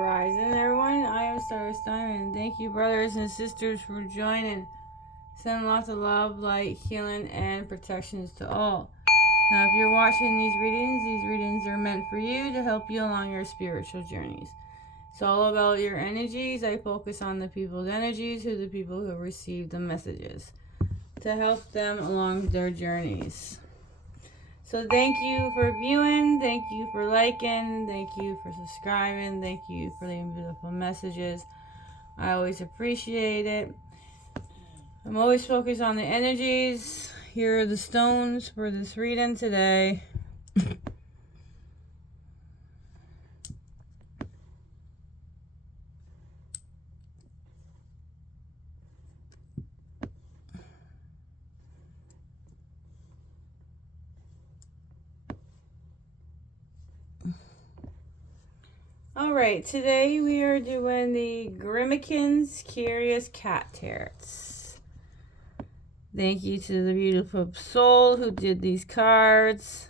Rising, everyone. I am Star Stein, and thank you, brothers and sisters, for joining. Send lots of love, light, healing, and protections to all. Now, if you're watching these readings are meant for you to help you along your spiritual journeys. It's all about your energies. I focus on the people's energies, the people who receive the messages, to help them along their journeys. So thank you for viewing, thank you for liking, thank you for subscribing, thank you for leaving beautiful messages. I always appreciate it. I'm always focused on the energies. Here are the stones for this reading today. Alright, today we are doing the Grimmekins Curious Cat Tarots. Thank you to the beautiful soul who did these cards.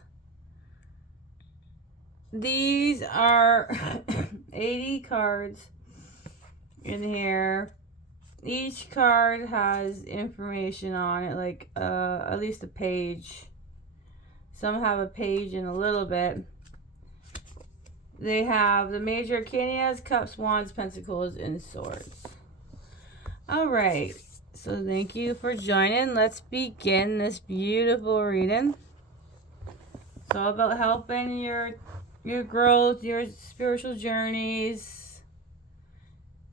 These are 80 cards in here. Each card has information on it, like at least a page. Some have a page and a little bit. They have the major arcanas, cups, wands, pentacles, and swords. Alright, so thank you for joining. Let's begin this beautiful reading. It's all about helping your growth, your spiritual journeys,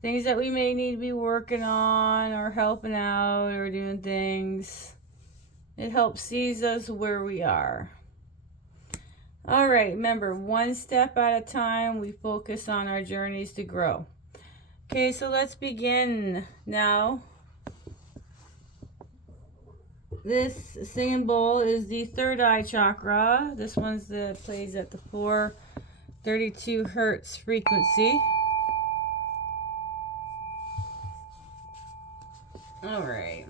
things that we may need to be working on or helping out or doing things. It helps seize us where we are. Alright, remember, one step at a time, we focus on our journeys to grow. Okay, so let's begin now. This singing bowl is the third eye chakra. This one's plays at the 432 hertz frequency. Alright.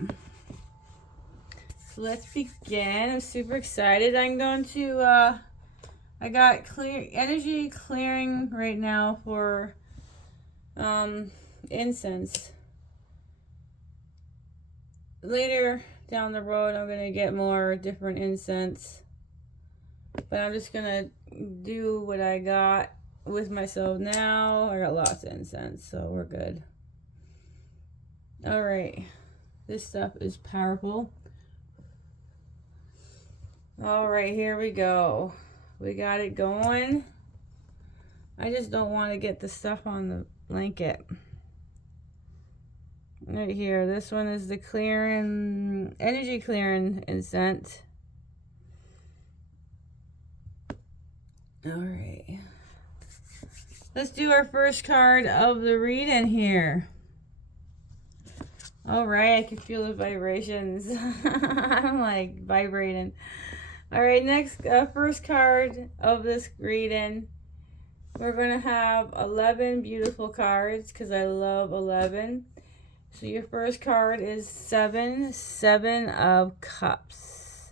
So let's begin. I'm super excited. I'm going to I got energy clearing right now for incense. Later down the road, I'm going to get more different incense. But I'm just going to do what I got with myself now. I got lots of incense, so we're good. Alright. This stuff is powerful. Alright, here we go. We got it going. I just don't want to get the stuff on the blanket. Right here. This one is the clearing, energy clearing incense. Alright. Let's do our first card of the reading here. Alright, I can feel the vibrations. I'm like vibrating. Alright, next, first card of this reading. We're going to have 11 beautiful cards because I love 11. So your first card is 7 of Cups.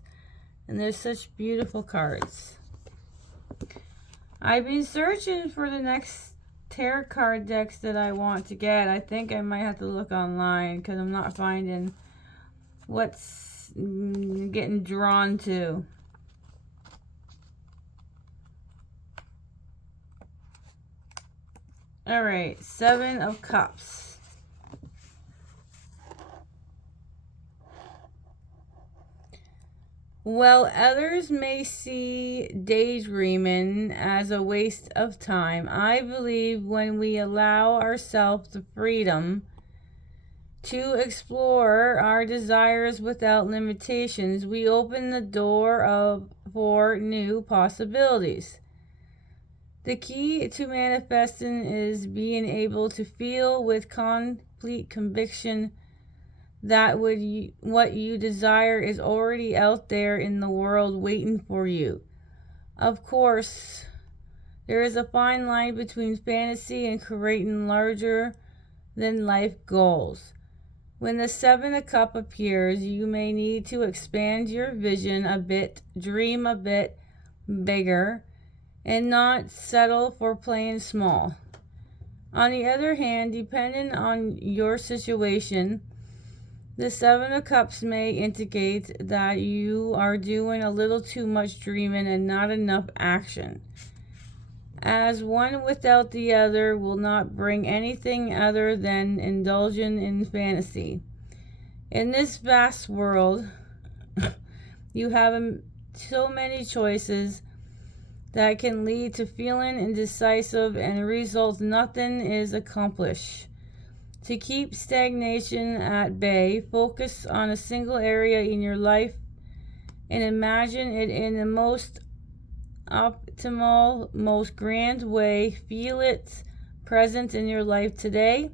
And they're such beautiful cards. I've been searching for the next tarot card decks that I want to get. I think I might have to look online because I'm not finding what's getting drawn to. Alright, 7 of Cups. While others may see daydreaming as a waste of time, I believe when we allow ourselves the freedom to explore our desires without limitations, we open the door for new possibilities. The key to manifesting is being able to feel with complete conviction that what you desire is already out there in the world waiting for you. Of course, there is a fine line between fantasy and creating larger than life goals. When the 7 of Cups appears, you may need to expand your vision a bit, dream a bit bigger, and not settle for playing small. On the other hand, depending on your situation, the Seven of Cups may indicate that you are doing a little too much dreaming and not enough action, as one without the other will not bring anything other than indulging in fantasy. In this vast world, you have so many choices that can lead to feeling indecisive and result nothing is accomplished. To keep stagnation at bay, focus on a single area in your life and imagine it in the most optimal, most grand way. Feel it present in your life today.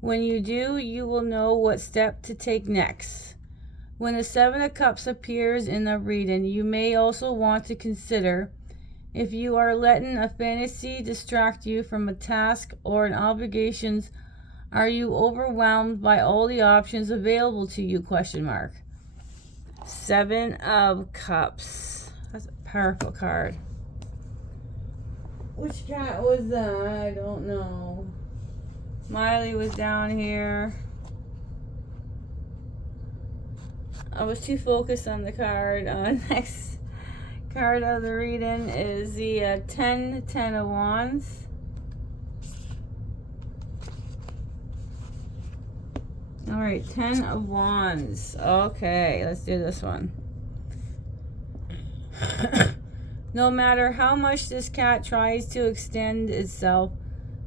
When you do, you will know what step to take next. When the Seven of Cups appears in the reading, you may also want to consider if you are letting a fantasy distract you from a task or an obligation. Are you overwhelmed by all the options available to you? Seven of Cups. That's a powerful card. Which cat was that? I don't know. Miley was down here. I was too focused on the card. Next card of the reading is the 10 of Wands. All right, 10 of Wands. Okay, let's do this one. No matter how much this cat tries to extend itself,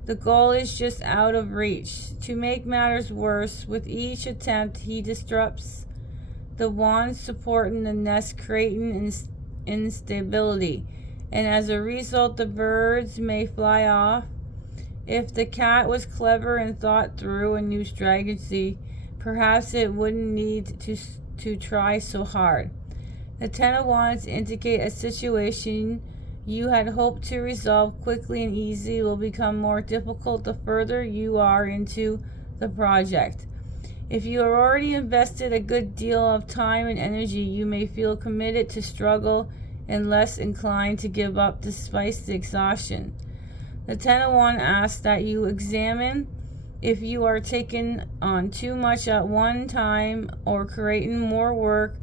the goal is just out of reach. To make matters worse, with each attempt, he disrupts the wands supporting the nest, creating instability. And as a result, the birds may fly off. If the cat was clever and thought through a new strategy, perhaps it wouldn't need to try so hard. The 10 of Wands indicate a situation you had hoped to resolve quickly and easily will become more difficult the further you are into the project. If you are already invested a good deal of time and energy, you may feel committed to struggle and less inclined to give up despite the exhaustion. The 10 of Wands asks that you examine if you are taking on too much at one time or creating more work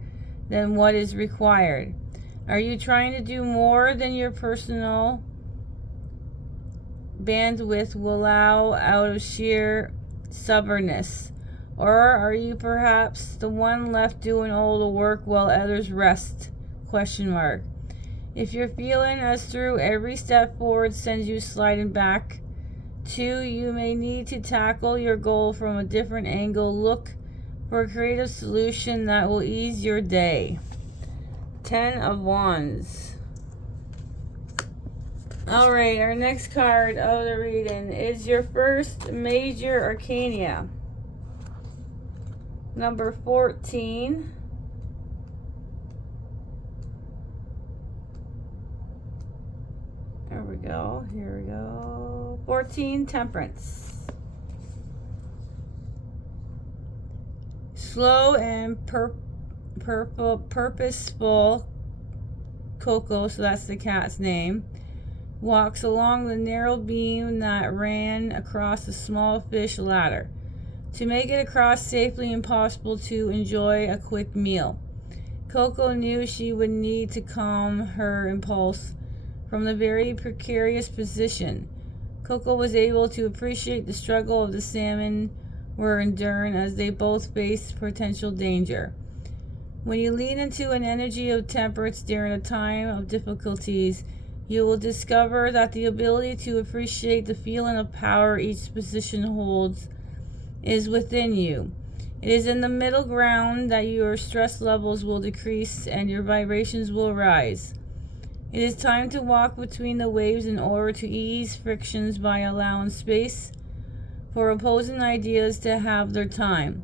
than what is required. Are you trying to do more than your personal bandwidth will allow out of sheer stubbornness? Or are you perhaps the one left doing all the work while others rest? If you're feeling as through every step forward sends you sliding back, you may need to tackle your goal from a different angle. Look for a creative solution that will ease your day. 10 of Wands. Alright, our next card of the reading is your first major arcana. Number 14. There we go. Here we go. 14, Temperance. Slow and purposeful, Coco, so that's the cat's name, walks along the narrow beam that ran across a small fish ladder to make it across safely and possible to enjoy a quick meal. Coco knew she would need to calm her impulse from the very precarious position. Coco was able to appreciate the struggle of the salmon were enduring as they both faced potential danger. When you lean into an energy of temperance during a time of difficulties, you will discover that the ability to appreciate the feeling of power each position holds is within you. It is in the middle ground that your stress levels will decrease and your vibrations will rise. It is time to walk between the waves in order to ease frictions by allowing space for opposing ideas to have their time.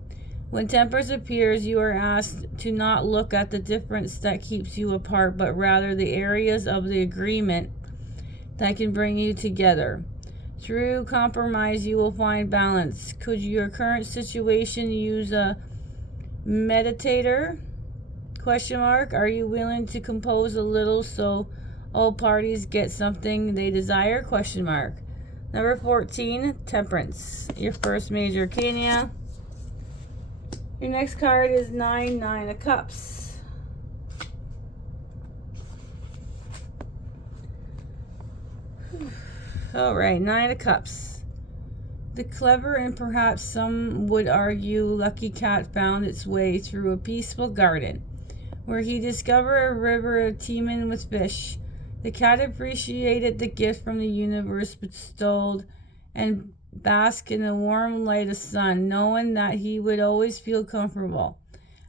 When temperance appears, you are asked to not look at the difference that keeps you apart, but rather the areas of the agreement that can bring you together. Through compromise, you will find balance. Could your current situation use a meditator? Are you willing to compose a little so all parties get something they desire? Number 14, Temperance. Your first major arcana. Your next card is 9 of Cups. Alright, 9 of Cups. The clever and perhaps some would argue lucky cat found its way through a peaceful garden, where he discovered a river teeming with fish. The cat appreciated the gift from the universe bestowed and basked in the warm light of sun, knowing that he would always feel comfortable.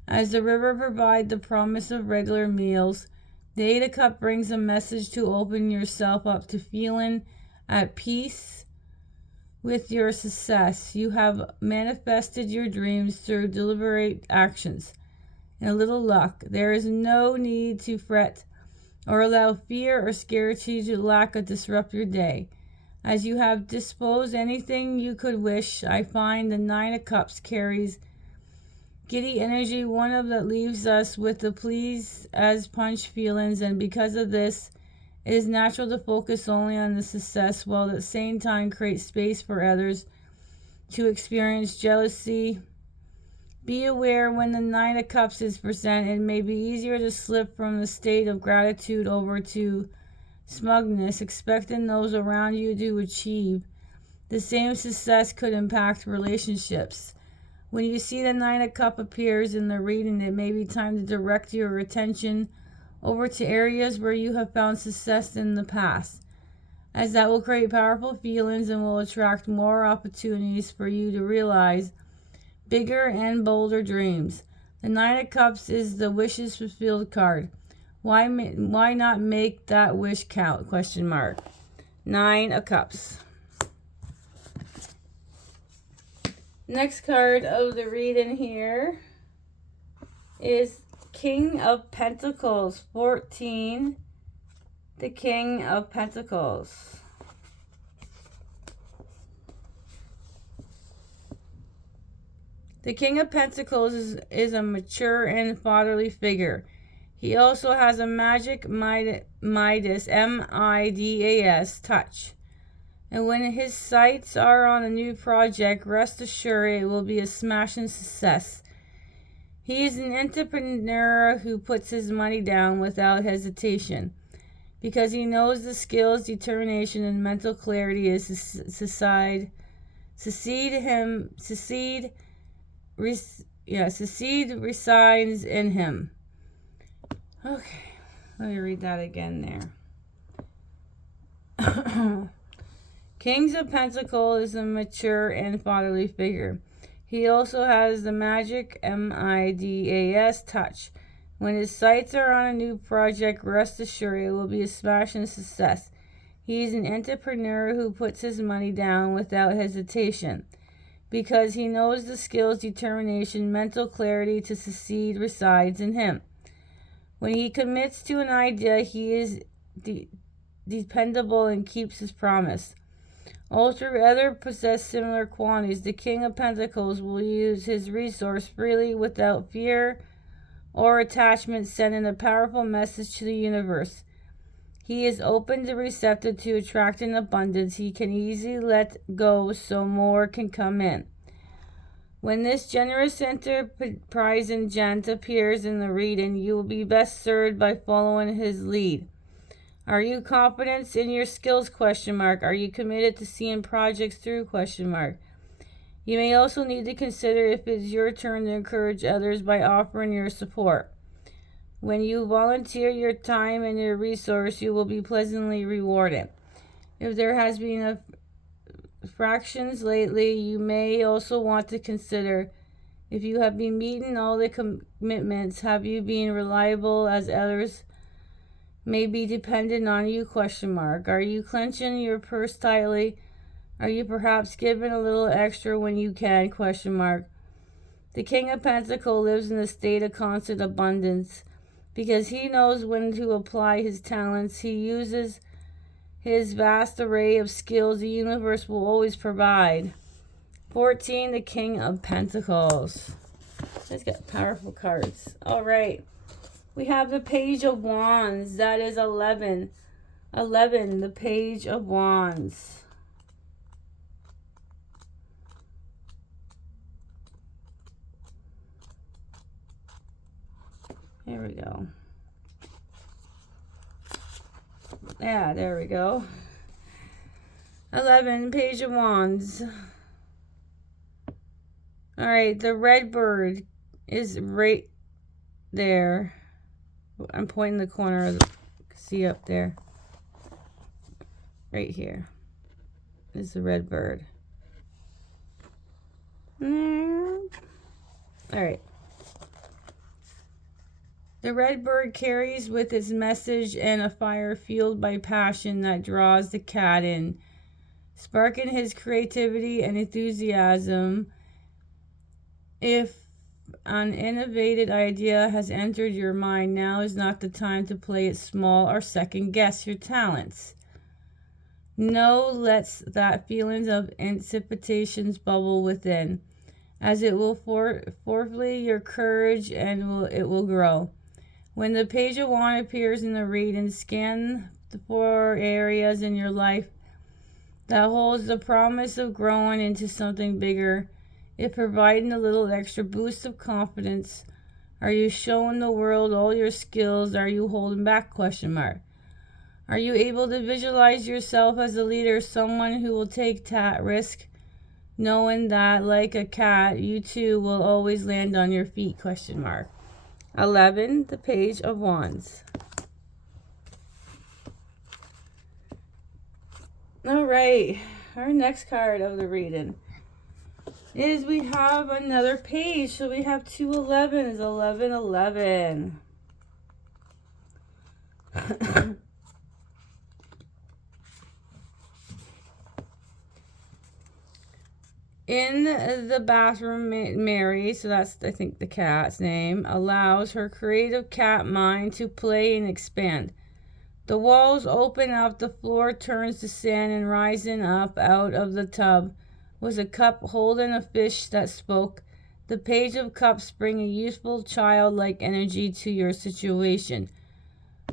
As the river provides the promise of regular meals, the 8 of Cups brings a message to open yourself up to feeling at peace with your success. You have manifested your dreams through deliberate actions and a little luck. There is no need to fret or allow fear or scarcity to lack or disrupt your day. As you have disposed anything you could wish, I find the 9 of Cups carries giddy energy, one of that leaves us with the please as punch feelings, and because of this, it is natural to focus only on the success while at the same time create space for others to experience jealousy. Be aware when the 9 of Cups is present, it may be easier to slip from the state of gratitude over to smugness, expecting those around you to achieve the same success could impact relationships. When you see the 9 of Cups appears in the reading, it may be time to direct your attention over to areas where you have found success in the past, as that will create powerful feelings and will attract more opportunities for you to realize bigger and bolder dreams. The 9 of Cups is the wishes fulfilled card. Why not make that wish count? 9 of Cups. Next card of the reading here is King of Pentacles, 14. The King of Pentacles. The King of Pentacles is a mature and fatherly figure. He also has a magic Midas, M-I-D-A-S, touch. And when his sights are on a new project, rest assured it will be a smashing success. He is an entrepreneur who puts his money down without hesitation, because he knows the skills, determination, and mental clarity is resides in him. Okay, let me read that again there. Kings of Pentacles is a mature and fatherly figure. He also has the magic Midas touch. When his sights are on a new project, rest assured it will be a smashing success. He is an entrepreneur who puts his money down without hesitation, because he knows the skills, determination, mental clarity to succeed resides in him. When he commits to an idea, he is dependable and keeps his promise. Also, others possess similar qualities. The King of Pentacles will use his resource freely without fear or attachment, sending a powerful message to the universe. He is open and receptive to attracting abundance. He can easily let go so more can come in. When this generous enterprising gent appears in the reading, you will be best served by following his lead. Are you confident in your skills? Are you committed to seeing projects through? You may also need to consider if it's your turn to encourage others by offering your support. When you volunteer your time and your resource, you will be pleasantly rewarded. If there has been fractions lately, you may also want to consider if you have been meeting all the commitments. Have you been reliable as others may be dependent on you? Are you clenching your purse tightly? Are you perhaps giving a little extra when you can? The King of Pentacles lives in a state of constant abundance because he knows when to apply his talents. He uses his vast array of skills the universe will always provide. 14, the King of Pentacles. Let's get powerful cards. All right. We have the Page of Wands. That is 11. 11, the Page of Wands. Here we go. Yeah, there we go. 11, Page of Wands. Alright, the red bird is right there. I'm pointing the corner of the, see up there. Right here is the red bird. Alright. The red bird carries with its message and a fire fueled by passion that draws the cat in, sparking his creativity and enthusiasm. If an innovative idea has entered your mind, now is not the time to play it small or second guess your talents. No, let that feelings of anticipations bubble within, as it will fortify your courage and it will grow. When the Page of Wands appears in the reading, scan the 4 areas in your life that holds the promise of growing into something bigger. If providing a little extra boost of confidence, are you showing the world all your skills? Are you holding back? Are you able to visualize yourself as a leader, someone who will take risk, knowing that, like a cat, you too will always land on your feet? 11, the Page of Wands. All right, our next card of the reading is we have another page. So we have 2 11s, 11, 11. In the bathroom, Mary, so that's, I think, the cat's name, allows her creative cat mind to play and expand. The walls open up, the floor turns to sand, and rising up out of the tub was a cup holding a fish that spoke. The Page of Cups bring a youthful, childlike energy to your situation.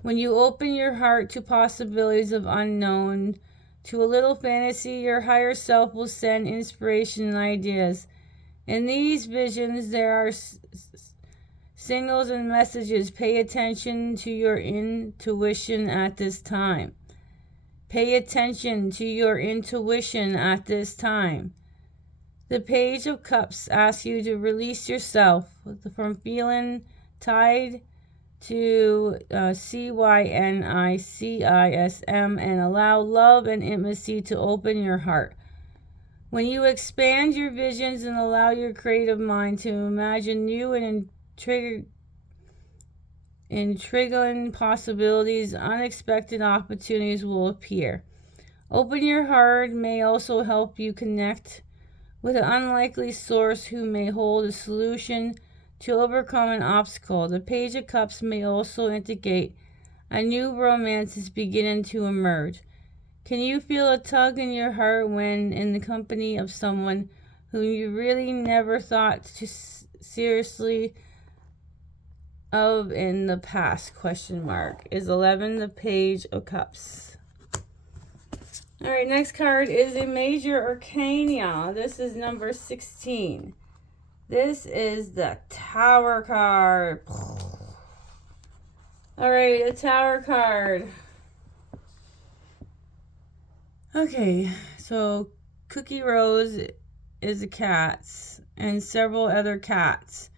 When you open your heart to possibilities of unknown, to a little fantasy, your higher self will send inspiration and ideas. In these visions, there are signals and messages. Pay attention to your intuition at this time. Pay attention to your intuition at this time. The Page of Cups asks you to release yourself from feeling tied to CYNICISM and allow love and intimacy to open your heart. When you expand your visions and allow your creative mind to imagine new and intriguing possibilities, unexpected opportunities will appear. Open your heart may also help you connect with an unlikely source who may hold a solution to overcome an obstacle. The Page of Cups may also indicate a new romance is beginning to emerge. Can you feel a tug in your heart when in the company of someone whom you really never thought to seriously of in the past? Is 11 the Page of Cups. All right, next card is a Major Arcana. This is number 16. This is the Tower card. All right, a Tower card. Okay, so Cookie Rose is a cat, and several other cats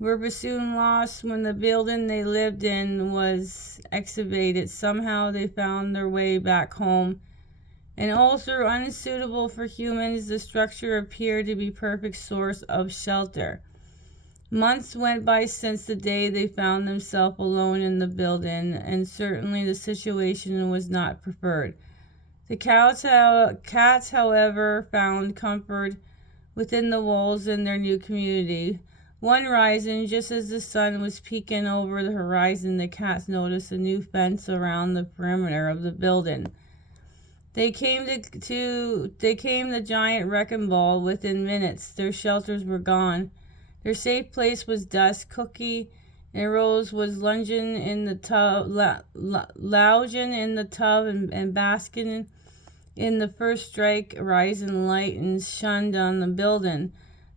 were soon lost when the building they lived in was excavated. Somehow they found their way back home, and although unsuitable for humans, the structure appeared to be a perfect source of shelter. Months went by since the day they found themselves alone in the building, and certainly the situation was not preferred. The cats, however, found comfort within the walls in their new community. One rising, just as the sun was peeking over the horizon, the cats noticed a new fence around the perimeter of the building. They came the giant wrecking ball within minutes. Their shelters were gone. Their safe place was dust. Cookie and Rose was lounging in the tub, and basking in the first strike rising light and shunned on the building.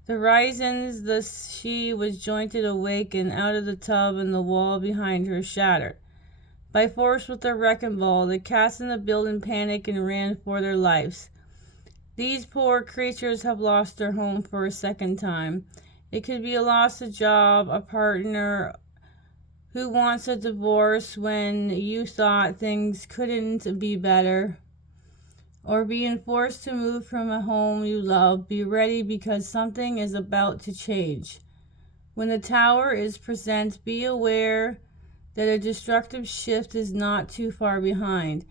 The risings, the she was jointed awake and out of the tub, and the wall behind her shattered. By force with a wrecking ball, the cats in the building panicked and ran for their lives. These poor creatures have lost their home for a second time. It could be a loss of job, a partner who wants a divorce when you thought things couldn't be better, or being forced to move from a home you love. Be ready because something is about to change. When the Tower is present, be aware that a destructive shift is not too far behind,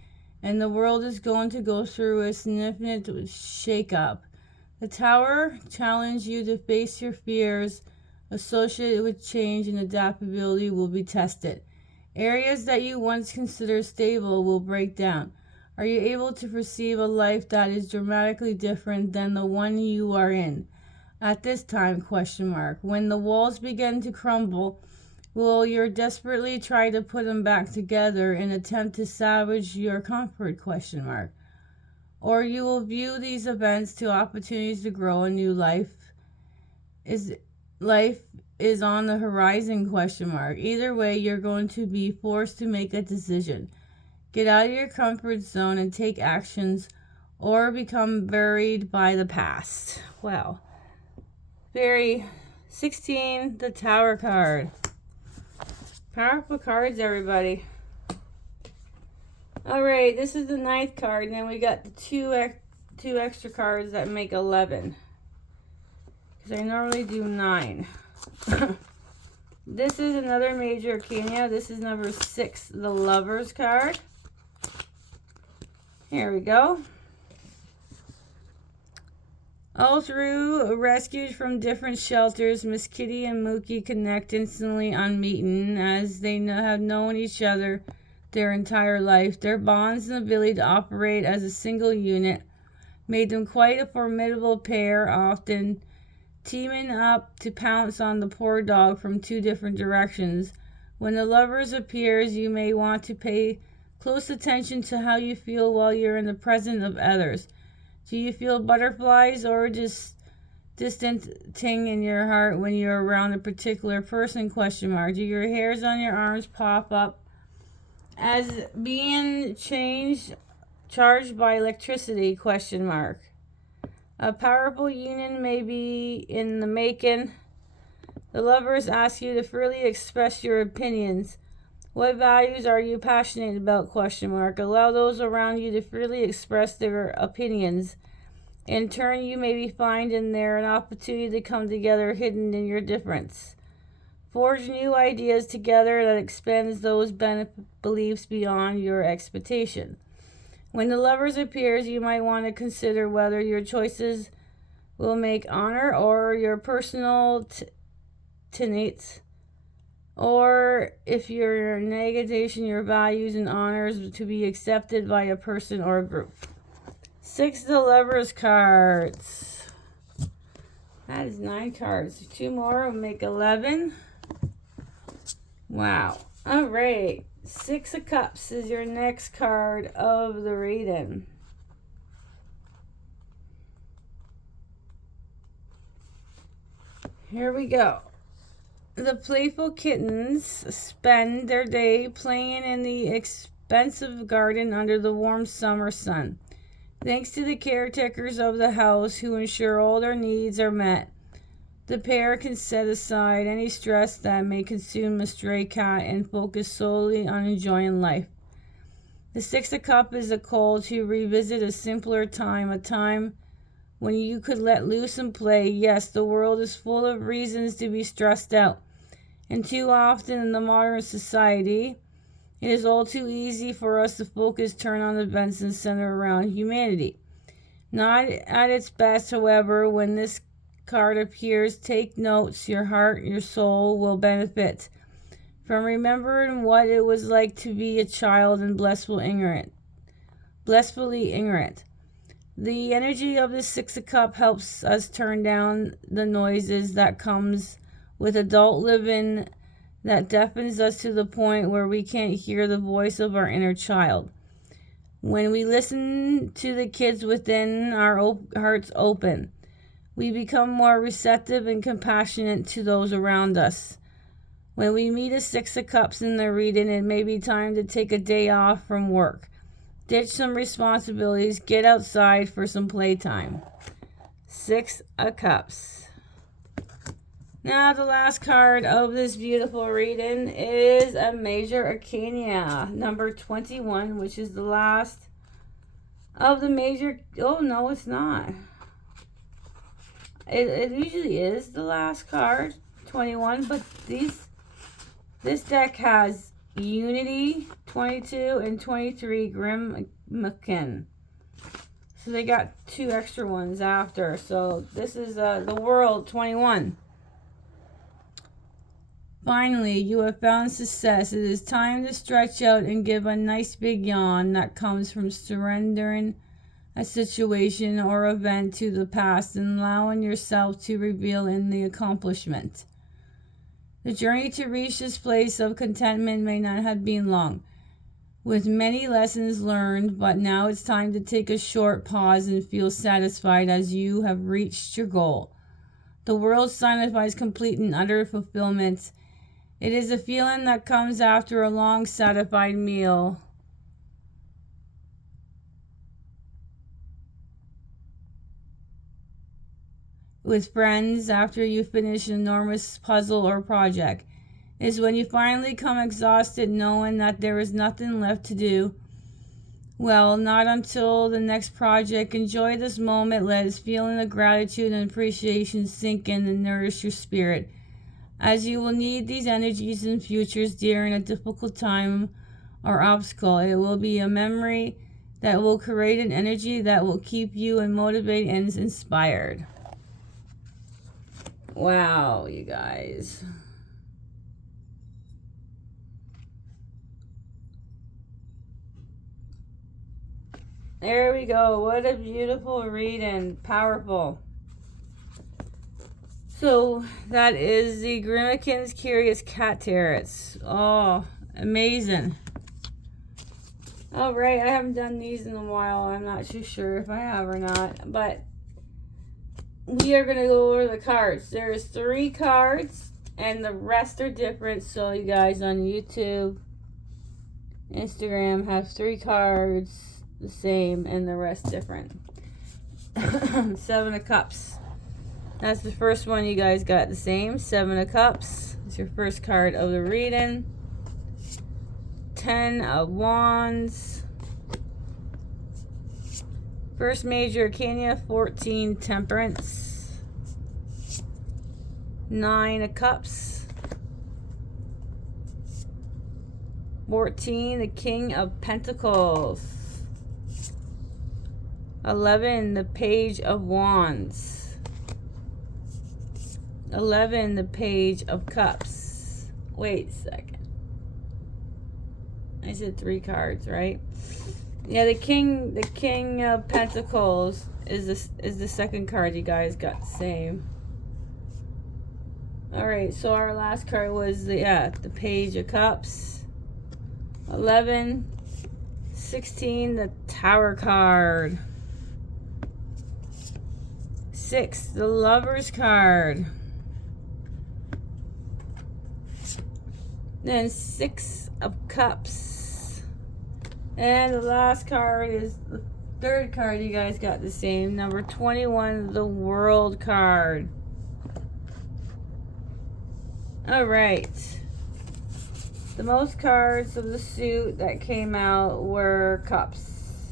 and the world is going to go through a significant shake-up. The Tower challenges you to face your fears associated with change, and adaptability will be tested. Areas that you once considered stable will break down. Are you able to perceive a life that is dramatically different than the one you are in at this time? When the walls begin to crumble, will you desperately try to put them back together and attempt to salvage your comfort? Or you will view these events to opportunities to grow a new life. Life is on the horizon? Either way, you're going to be forced to make a decision. Get out of your comfort zone and take actions, or become buried by the past. Wow. Very 16, the Tower card. Powerful cards, everybody. Alright, this is the 9th card, and then we got the two extra cards that make 11. Because I normally do 9. This is another major arcana. This is number 6, the Lovers card. Here we go. All through rescued from different shelters, Miss Kitty and Mookie connect instantly on meeting, as they have known each other their entire life. Their bonds and ability to operate as a single unit made them quite a formidable pair, often teaming up to pounce on the poor dog from 2 different directions. When the Lovers appears, you may want to pay close attention to how you feel while you're in the presence of others. Do you feel butterflies or just distant ting in your heart when you're around a particular person? Do your hairs on your arms pop up as being charged by electricity? A powerful union may be in the making. The Lovers ask you to freely express your opinions. What values are you passionate about? Allow those around you to freely express their opinions. In turn, you may find in there an opportunity to come together hidden in your difference. Forge new ideas together that expands those beliefs beyond your expectation. When the Lovers appears, you might want to consider whether your choices will make honor or your personal tenets, or if your negation, your values and honors to be accepted by a person or a group. 6 the Lovers cards. That is 9 cards. 2 more will make 11. Wow. All right. 6 of Cups is your next card of the reading. Here we go. The playful kittens spend their day playing in the expensive garden under the warm summer sun. Thanks to the caretakers of the house who ensure all their needs are met, the pair can set aside any stress that may consume a stray cat and focus solely on enjoying life. The 6 of Cups is a call to revisit a simpler time, a time when you could let loose and play. Yes, the world is full of reasons to be stressed out, and too often in the modern society, it is all too easy for us to turn on events and center around humanity. Not at its best, however, when this card appears. Take notes. Your heart, your soul will benefit from remembering what it was like to be a child and blissfully ignorant. The energy of the 6 of Cups helps us turn down the noises that comes with adult living that deafens us to the point where we can't hear the voice of our inner child. When we listen to the kids within, our hearts open. We become more receptive and compassionate to those around us. When we meet a Six of Cups in the reading, it may be time to take a day off from work. Ditch some responsibilities. Get outside for some playtime. Six of Cups. Now the last card of this beautiful reading is a Major Arcana, number 21, which is the last of the major... Oh, no, it's not. It usually is the last card, 21, but this deck has Unity, 22, and 23, Grimoken. So they got 2 extra ones after. So this is the World, 21. Finally, you have found success. It is time to stretch out and give a nice big yawn that comes from surrendering a situation or event to the past and allowing yourself to reveal in the accomplishment. The journey to reach this place of contentment may not have been long, with many lessons learned, but now it's time to take a short pause and feel satisfied as you have reached your goal. The world signifies complete and utter fulfillment. It is a feeling that comes after a long, satisfied meal. With friends after you finish an enormous puzzle or project. Is when you finally come exhausted knowing that there is nothing left to do. Well, not until the next project. Enjoy this moment. Let this feeling of gratitude and appreciation sink in and nourish your spirit, as you will need these energies in futures during a difficult time or obstacle. It will be a memory that will create an energy that will keep you and motivate and inspired. Wow, you guys. There we go. What a beautiful reading. Powerful. So that is the Grimoken's Curious Cat Tarots. Oh, amazing. Alright, I haven't done these in a while. I'm not too sure if I have or not. But we are going to go over the cards. There's 3 cards and the rest are different. So you guys on YouTube, Instagram have 3 cards the same and the rest different. 7 of Cups. That's the first one you guys got the same. 7 of Cups. It's your first card of the reading. 10 of Wands. First Major Arcana, 14 Temperance. 9 of Cups. 14 the King of Pentacles. 11 the Page of Wands. 11 the Page of Cups. Wait a second. I said 3 cards, right? Yeah, the King of Pentacles is the second card you guys got the same. Alright, so our last card was the Page of Cups. 11, 16, the Tower card. 6, the Lovers card. Then 6 of Cups. And the last card is the third card you guys got the same. Number 21, the World card. Alright. The most cards of the suit that came out were Cups.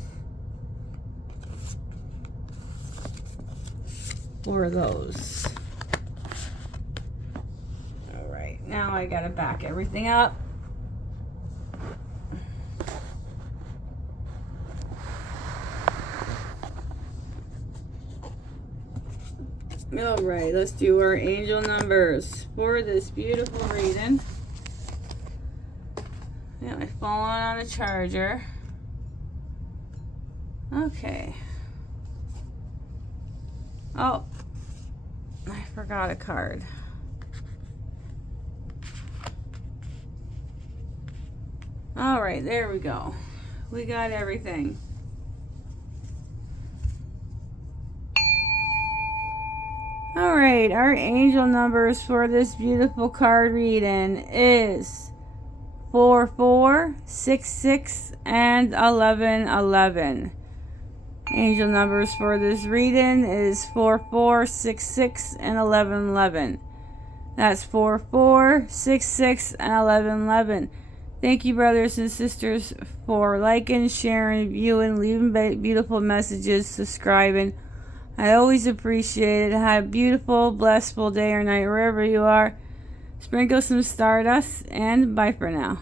Or those. Alright, now I gotta back everything up. Alright, let's do our angel numbers for this beautiful reading. Got my phone on the charger. Okay. Oh, I forgot a card. Alright, there we go. We got everything. Alright, our angel numbers for this beautiful card reading is 44, 66, and 1111. Angel numbers for this reading is 44, 66, and 1111. That's 44, 66, and 1111. Thank you, brothers and sisters, for liking, sharing, viewing, leaving beautiful messages, subscribing. I always appreciate it. Have a beautiful, blissful day or night wherever you are. Sprinkle some stardust, and bye for now.